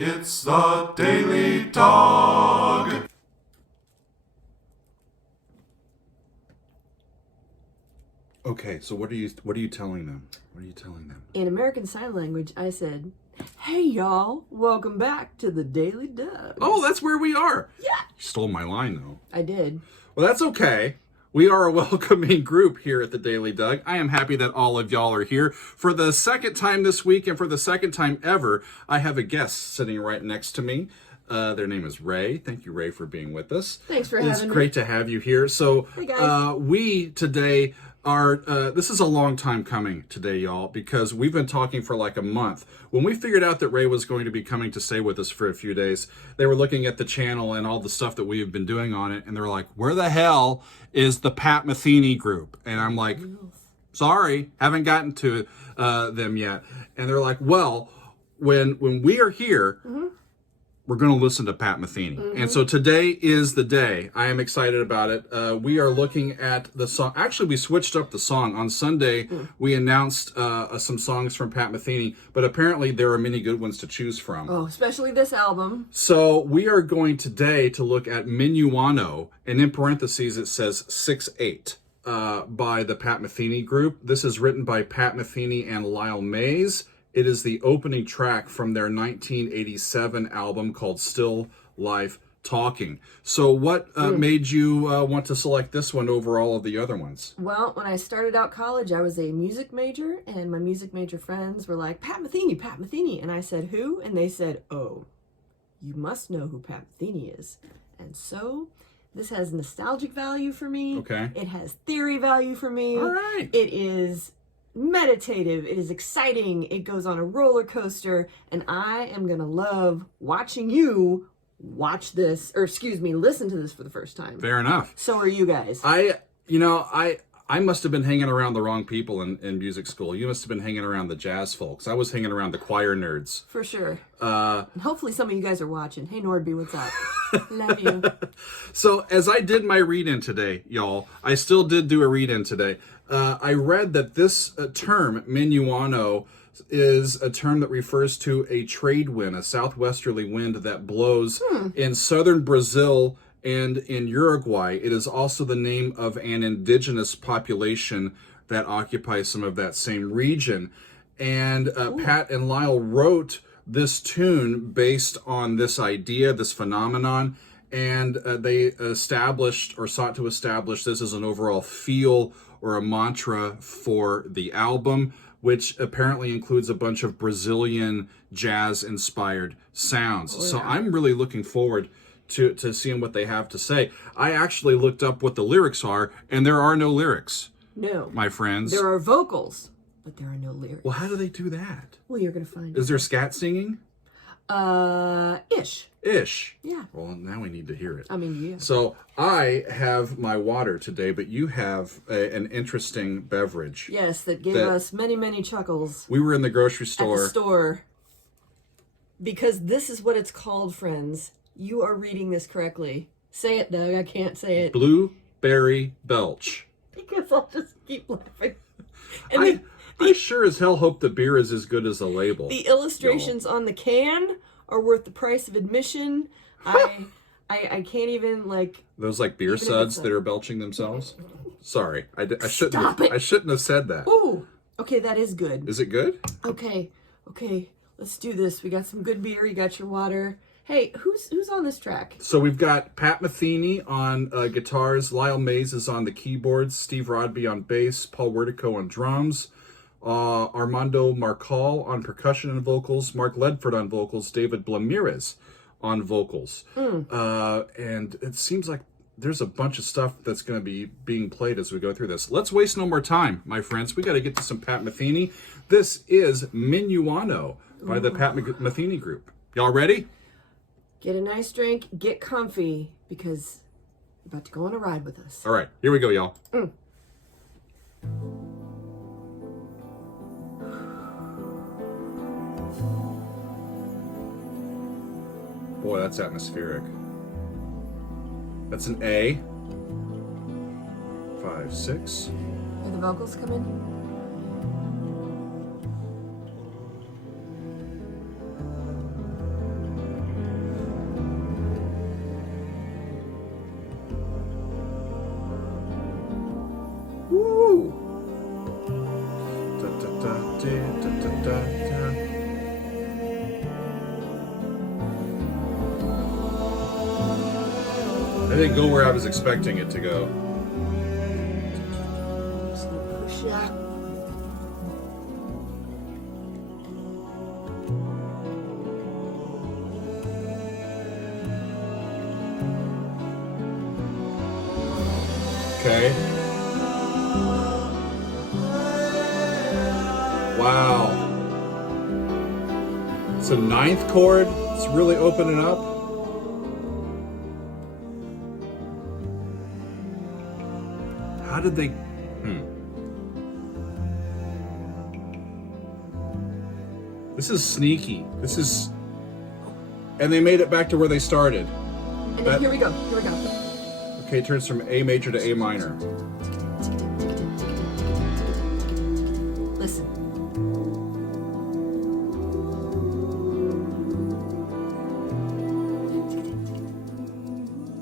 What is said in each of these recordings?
It's the Daily Dog. Okay, so what are you telling them? What are you telling them? In American Sign Language, I said, "Hey y'all, welcome back to the Daily Dog." Oh, that's where we are. Yeah. You stole my line though. I did. Well, that's okay. We are a welcoming group here at the Daily Doug. I am happy that all of y'all are here. For the second time this week and for the second time ever, I have a guest sitting right next to me. Their name is Rae. Thank you, Rae, for being with us. Thanks for having me. It's great to have you here. So, Hey, guys. we today are, this is a long time coming today, y'all, because we've been talking for like a month. When we figured out that Rae was going to be coming to stay with us for a few days, they were looking at the channel and all the stuff that we have been doing on it, and they're like, where the hell is the Pat Metheny Group? And I'm like, sorry, haven't gotten to them yet. And they're like, well, when we are here, we're going to listen to Pat Metheny. And so today is the day. I am excited about it. We are looking at the song. Actually, we switched up the song. On Sunday, we announced some songs from Pat Metheny, but apparently there are many good ones to choose from. Oh, especially this album. So we are going today to look at Minuano, and in parentheses it says 6/8 by the Pat Metheny Group. This is written by Pat Metheny and Lyle Mays. It is the opening track from their 1987 album called Still Life Talking. So what made you want to select this one over all of the other ones? Well, when I started out college, I was a music major, and my music major friends were like, Pat Metheny. And I said, who? And they said, oh, you must know who Pat Metheny is. And so this has nostalgic value for me. Okay. It has theory value for me. All right. It is meditative, it is exciting, it goes on a roller coaster, and I am gonna love watching you watch this, or excuse me, listen to this for the first time. Fair enough. So are you guys. I must have been hanging around the wrong people in music school. You must have been hanging around the jazz folks. I was hanging around the choir nerds. For sure. And hopefully some of you guys are watching. Hey Nordby, what's up? Love you. So as I did my read-in today, y'all, I still did do a read-in today. I read that this term, minuano, is a term that refers to a trade wind, a southwesterly wind that blows in southern Brazil and in Uruguay. It is also the name of an indigenous population that occupies some of that same region. And Pat and Lyle wrote this tune based on this idea, this phenomenon, and they established or sought to establish this as an overall feel or a mantra for the album, which apparently includes a bunch of Brazilian jazz-inspired sounds. Oh, yeah. So I'm really looking forward to seeing what they have to say. I actually looked up what the lyrics are, and there are no lyrics, No. my friends. There are vocals, but there are no lyrics. Well, how do they do that? Well, you're gonna find Is there scat singing? Ish. Ish. Yeah. Well, now we need to hear it. I mean, yeah. So I have my water today, but you have an interesting beverage. Yes, that gave That- us many, many chuckles We were in the grocery at store. the store. Because this is what it's called, friends. You are reading this correctly. Say it, Doug. I can't say it. Blueberry Belch. Because I'll just keep laughing. And I sure as hell hope the beer is as good as the label. the illustrations on the can are worth the price of admission. I can't even, like... Those like beer Even if suds it's that are belching themselves. Sorry, I shouldn't. Stop it. I shouldn't have said that. Ooh! Okay, that is good. Is it good? Okay, let's do this. We got some good beer. You got your water. Hey, who's on this track? So we've got Pat Metheny on guitars, Lyle Mays is on the keyboards, Steve Rodby on bass, Paul Wertico on drums, Armando Marcal on percussion and vocals, Mark Ledford on vocals, David Blamirez on vocals. And it seems like there's a bunch of stuff that's going to be being played as we go through this. Let's waste no more time, my friends. We got to get to some Pat Metheny. This is Minuano by the Pat Metheny Group. Y'all ready? Get a nice drink, get comfy, because you're about to go on a ride with us. All right, here we go, y'all. Boy, that's atmospheric. That's an A. 5, 6. Are the vocals coming? didn't go where I was expecting it to go. Just gonna push it out. Okay. Wow. It's a ninth chord. It's really opening up. How did they... This is sneaky. This is... And they made it back to where they started. And then here we go. Okay, it turns from A major to A minor. Listen.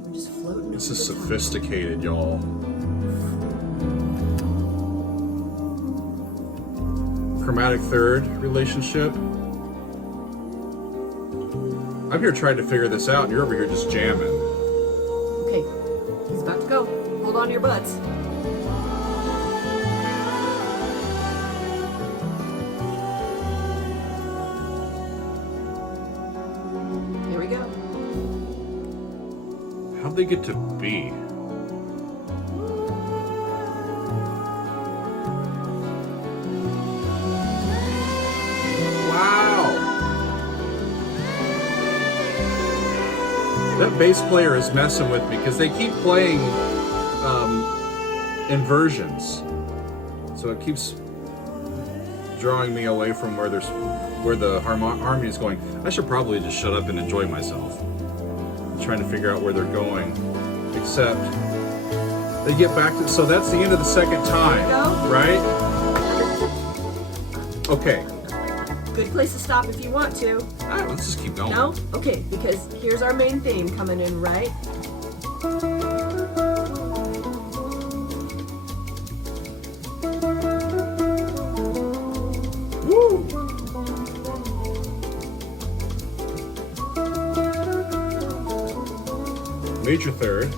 We're just floating. This is sophisticated, y'all. Chromatic third relationship. I'm here trying to figure this out, and you're over here just jamming. Okay, he's about to go. Hold on to your butts. Here we go. How'd they get to B? That bass player is messing with me because they keep playing inversions, so it keeps drawing me away from where the harmony is going. I should probably just shut up and enjoy myself. I'm trying to figure out where they're going, except they get back to. So that's the end of the second time, right? Okay. Good place to stop if you want to. All right, let's just keep going. No? Okay, because here's our main theme coming in, right? Woo! Major third.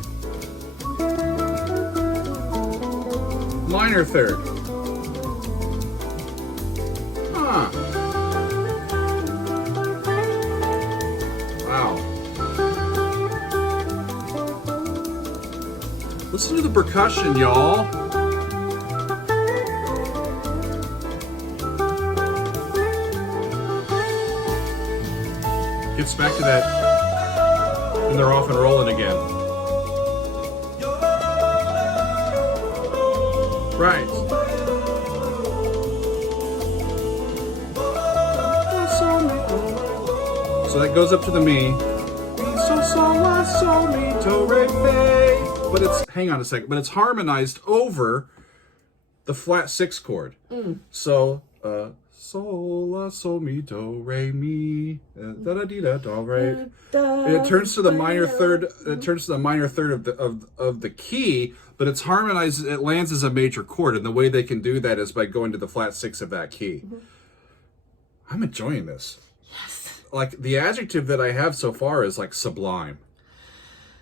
Minor third. Huh. Listen to the percussion, y'all. Gets back to that, and they're off and rolling again. Right. So that goes up to the mi. So, la, sol, mi, do, re, fe. But it's, hang on a second, but it's harmonized over the flat 6 chord. So, sol, la, sol, mi, do, re, mi, da, da, dee, da, do, re. And it turns to the minor third, of the key, but it's harmonized, it lands as a major chord, and the way they can do that is by going to the flat 6 of that key. I'm enjoying this. Yes. Like, the adjective that I have so far is like sublime.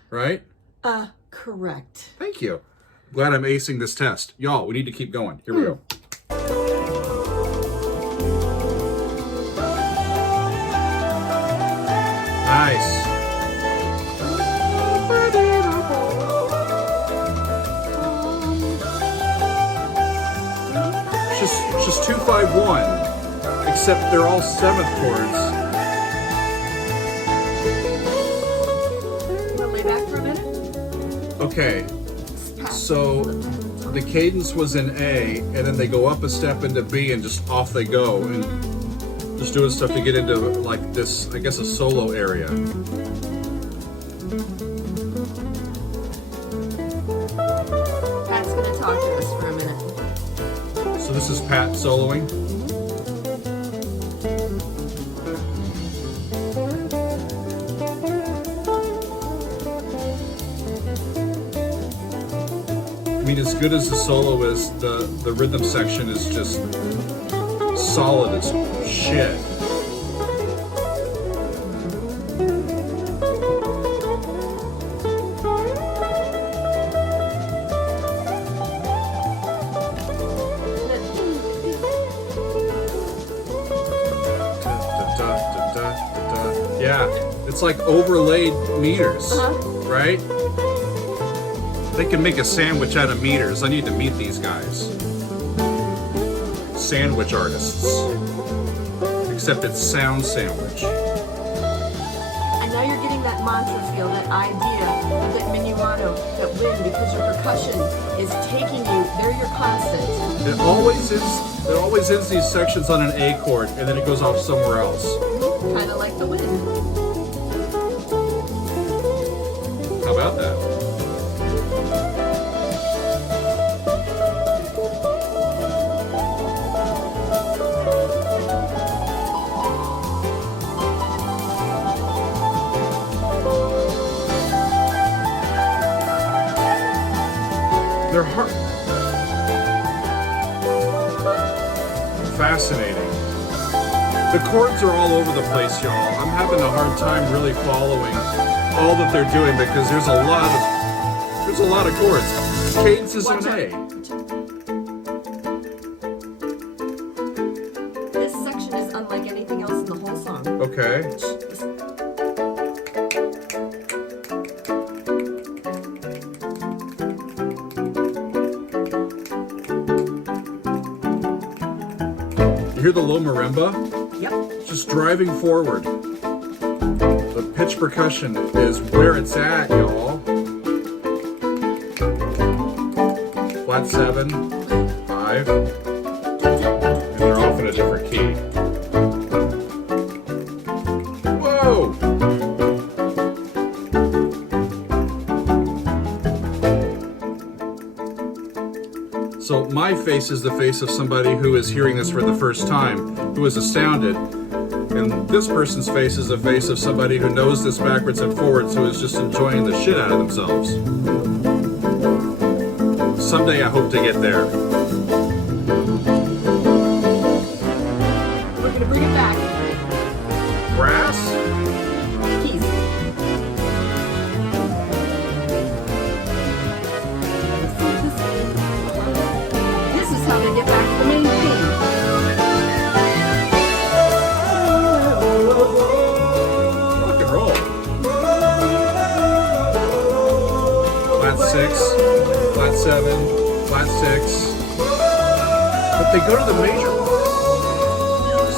Right? Correct. Thank you. Glad I'm acing this test. Y'all, we need to keep going. Here we go. Nice. Just 2-5-1, except they're all 7th chords. Okay, so the cadence was in A, and then they go up a step into B, and just off they go, and just doing stuff to get into, like, this, I guess, a solo area. Pat's gonna talk to us for a minute. So this is Pat soloing. I mean, as good as the solo is, the rhythm section is just solid as shit. Yeah, it's like overlaid meters, right? They can make a sandwich out of meters. I need to meet these guys. Sandwich artists. Except it's sound sandwich. And now you're getting that mantra feel, that idea, that minuano, that wind, because your percussion is taking you, they're your constant. It always is these sections on an A chord, and then it goes off somewhere else. Kind of like the wind. How about that? They're hard. Fascinating. The chords are all over the place, y'all. I'm having a hard time really following all that they're doing because there's a lot of chords. Cadence is an A. This section is unlike anything else in the whole song. Okay. You hear the low marimba? Yep. Just driving forward. The pitch percussion is where it's at, y'all. Flat 7, 5, and they're off in a different key. Whoa! So my face is the face of somebody who is hearing this for the first time, who is astounded. And this person's face is the face of somebody who knows this backwards and forwards, who is just enjoying the shit out of themselves. Someday I hope to get there. We're going to bring it back. Brass? Keys. This is how they get back to the main theme. Rock and roll. Flat 6, flat 7, flat 6. But they go to the major.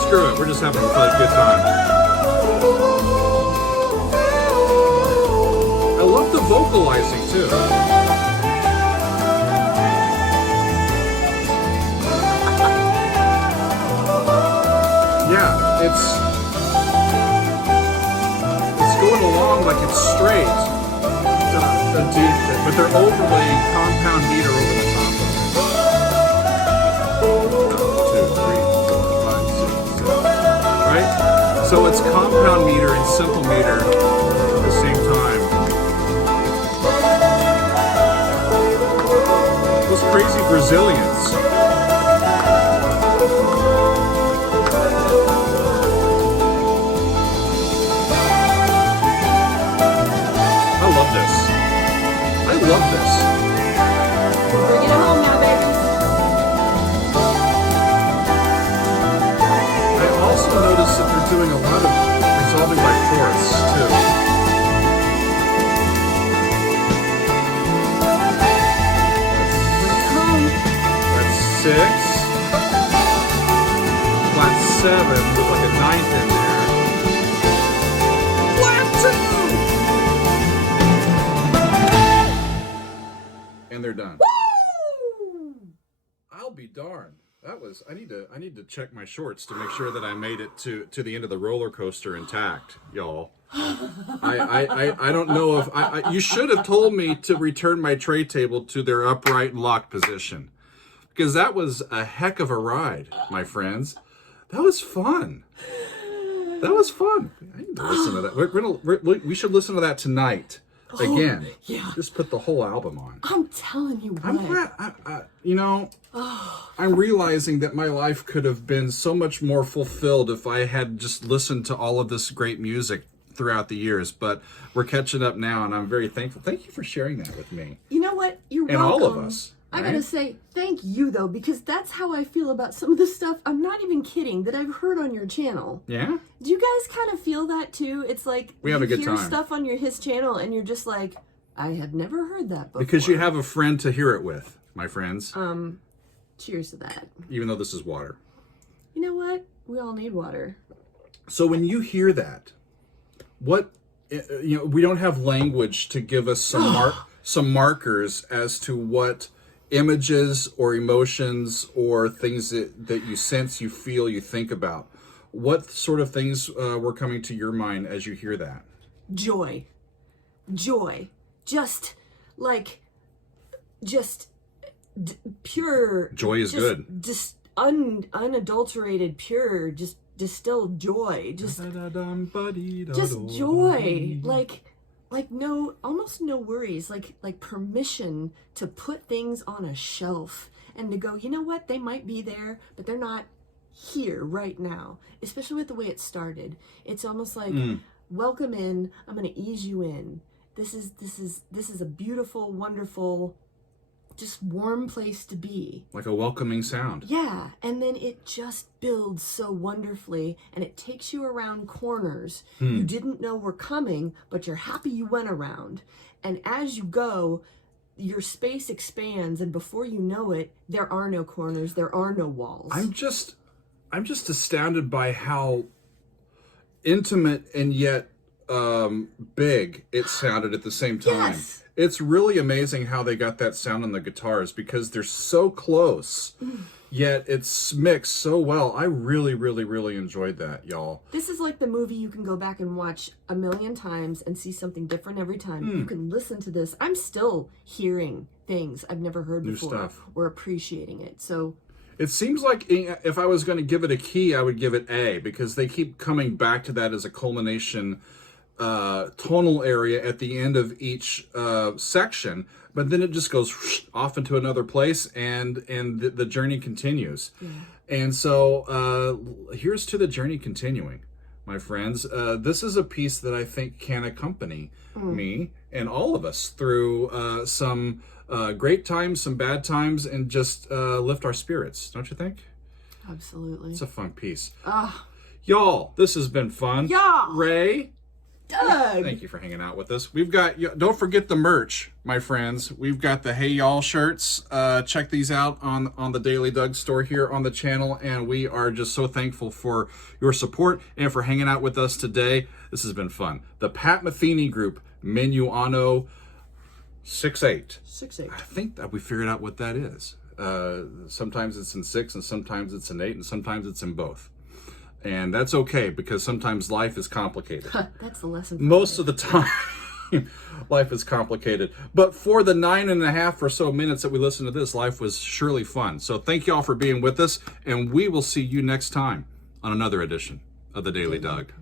Screw it, we're just having a good time. I love the vocalizing too. Yeah, it's going along like it's straight, but they're overlaying compound meter over the top of it. 1, 2, 3, 4, 5, 6, 7. Right? So it's compound meter and simple meter at the same time. Those crazy Brazilians. I love this. Bring it home now, baby. I also noticed that they're doing a lot of resolving by chorus, too. That's 6. Flat 7 with like a 9th in there. Flat 2! And they're done. Woo! I'll be darned. That was I need to check my shorts to make sure that I made it to the end of the roller coaster intact, y'all. I don't know if you should have told me to return my tray table to their upright and locked position, because that was a heck of a ride, my friends. That was fun. That was fun. I need to listen to that. We should listen to that tonight. Again, yeah. Just put the whole album on. I'm telling you what. I'm glad, I'm realizing that my life could have been so much more fulfilled if I had just listened to all of this great music throughout the years. But we're catching up now, and I'm very thankful. Thank you for sharing that with me. You know what? You're and welcome. all of us. I right? gotta say, thank you, though, because that's how I feel about some of the stuff, I'm not even kidding, that I've heard on your channel. Yeah? Do you guys kind of feel that, too? It's like, We have a good you hear time. stuff on his channel, and you're just like, I had never heard that before. Because you have a friend to hear it with, my friends. Cheers to that. Even though this is water. You know what? We all need water. So when you hear that, what, we don't have language to give us some markers as to what images or emotions or things that you sense, you feel, you think about. What sort of things were coming to your mind as you hear that? Joy. Just pure. Joy is good. Just unadulterated, pure, just distilled joy. Just joy. Like no, almost no worries. Like permission to put things on a shelf and to go, you know what? They might be there, but they're not here right now. Especially with the way it started. It's almost like, welcome in. I'm going to ease you in. This is a beautiful, wonderful, just warm place to be. Like a welcoming sound. Yeah, and then it just builds so wonderfully, and it takes you around corners you didn't know were coming, but you're happy you went around. And as you go, your space expands, and before you know it, there are no corners, there are no walls. I'm just astounded by how intimate and yet big it sounded at the same time. Yes. It's really amazing how they got that sound on the guitars because they're so close, yet it's mixed so well. I really, really, really enjoyed that, y'all. This is like the movie you can go back and watch a million times and see something different every time. You can listen to this. I'm still hearing things I've never heard before stuff. or appreciating it. So It seems like if I was going to give it a key, I would give it A because they keep coming back to that as a culmination tonal area at the end of each section, but then it just goes off into another place and the journey continues. And so here's to the journey continuing, my friends. This is a piece that I think can accompany me and all of us through some great times, some bad times, and just lift our spirits, don't you think? absolutely. It's a fun piece. Ah, Y'all, this has been fun. Y'all. Ray, Doug. thank you for hanging out with us. We've got, don't forget the merch, my friends. We've got the Hey Y'all shirts. Check these out on the Daily Doug store here on the channel. And we are just so thankful for your support and for hanging out with us today. This has been fun. The Pat Metheny Group, Minuano 6'8". 6'8". I think that we figured out what that is. Sometimes it's in 6 and sometimes it's in 8 and sometimes it's in both. And that's okay because sometimes life is complicated. That's the lesson. Most of the time, life is complicated. But for the 9.5 or so minutes that we listened to this, life was surely fun. So thank you all for being with us, and we will see you next time on another edition of the Daily Doug.